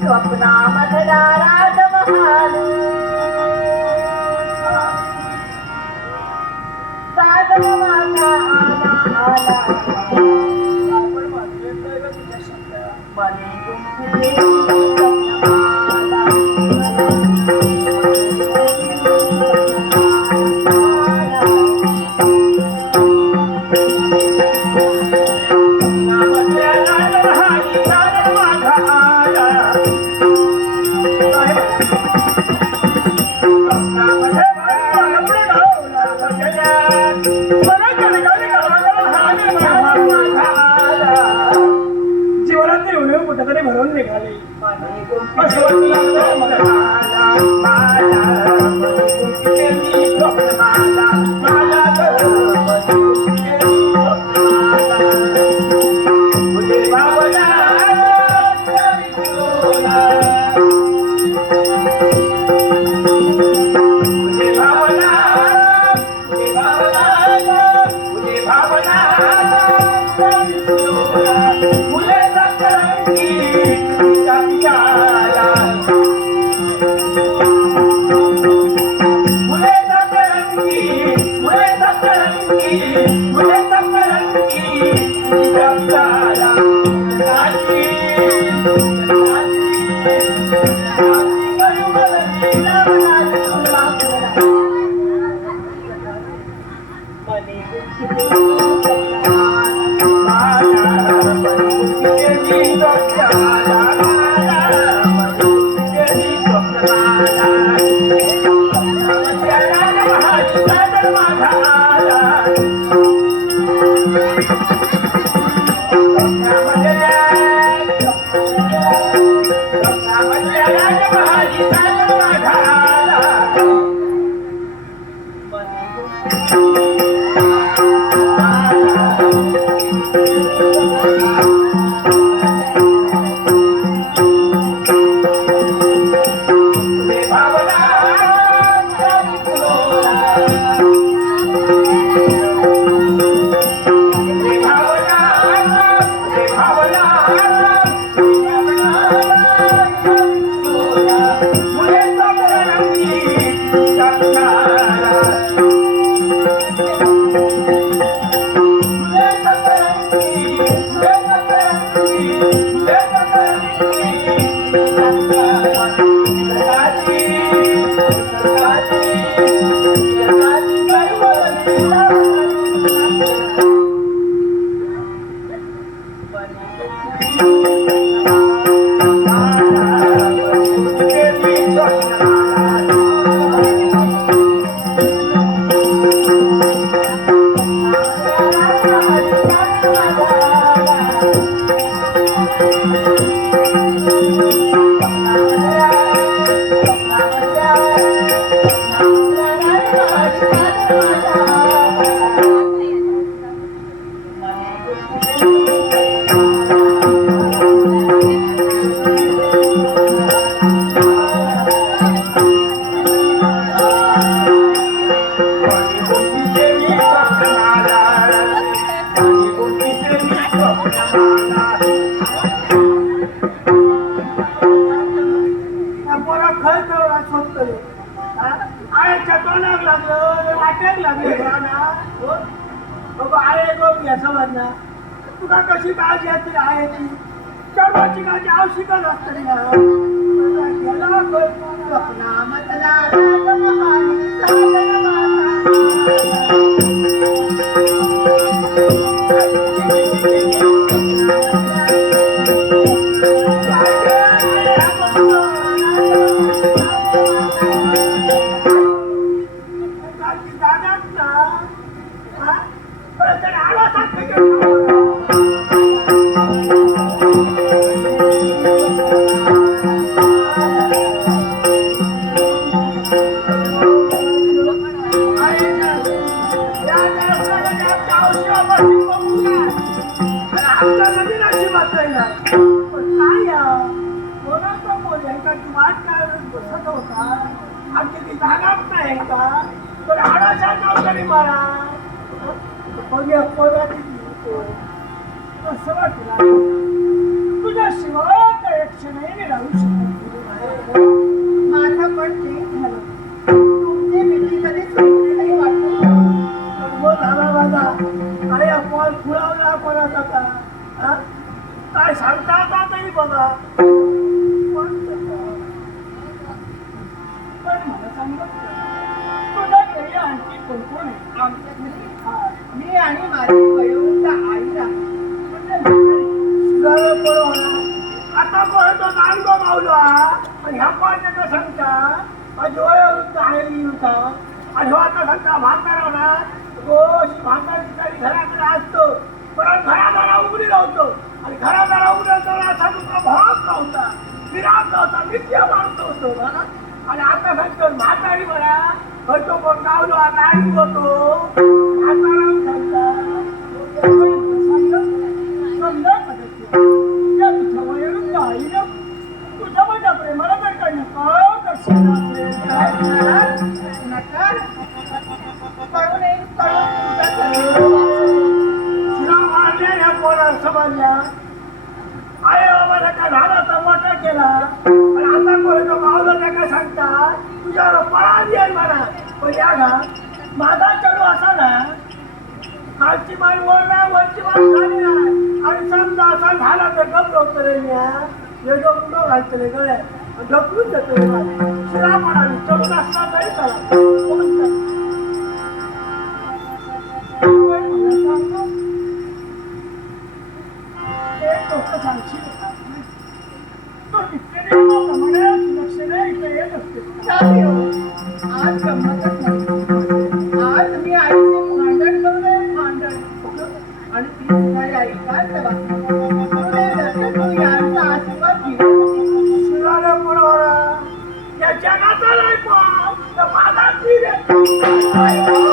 स्वप्नामधला राजमहाल सागर माझा आला आला मने गुंफले कुठेतरी भरून निघाले तुका कशी काळजी असते आहे ती सर्वांची काळजी आवश्यक असते ना स्वप्नामधला राजमहाल सागर मग या पोराची जीवितो असं वाटलं तुझ्याशिवाय त्या एक क्षणही मी राहू शकत नाही. माझं पण तेच झालं. तुमची भीती कधी सुटली नाही वाटत का? हो झाला माझा अरे अपॉल खुळावला कोणाचा का हा? काय सांगता आता तरी बघा पण तसं. पण मला सांगत तुझ्या घरी आणखी कोण कोण आहे? आमच्या घरी मी आणि माझी वयोवृद्ध आई राहते. म्हणजे म्हातारी. सुधारे पळवला आता तो नांदो मावला आणि ह्या पाहिजे का सांगता माझी वयोवृद्ध आहे होता आणि हो आता सांगता म्हातारा ना रोज म्हातारी घराकडे असतो परत घरादारा उघडी राहतो आणि घरादारा उघडी राहतो असा तुमचा भाग नव्हता विराम नव्हता नित्य मारतो होतो बघा. आणि आता सांगतो म्हातारी म्हणा तो पण गावलो आता ऐकतो तो म्हातारा सांगता समजा पद्धती. या तुझ्या वयोवृद्ध आईनं तुझ्या माझ्या प्रेमाला तर काही नका करशील काय म्हणाला? नकार? कळून येईल, कळून तुमच्या तुला मारल्या ह्या पोरा समाजल्या आई बाबाला काय झाला मोठा केला आणि आता कोण मावलं त्या काय सांगता तुझ्यावर पळाली आहे म्हणा पण या घा माझा चढू असा ना खालची मान वर नाही वरची मान खाली नाही आणि समजा असा झाला तर गप्प करेल हे डोकं घालतले गळ्यात ढकलून देतो शिरा म्हणाली चढून असला तरी चला एक गोष्ट सांगशील का? तो नित्यनेमाप्रमाणे सुलक्षणे इथे येत असते. नाही हो. आज गंमतच नाही. आज मी आईचे भांडण करून भांडण आणि ती सुद्धा आई काय तेव्हा तू यांचा आशीर्वाद घे. शिराला पुरवरा या जगाचा नाही पण माझा तीर आहे.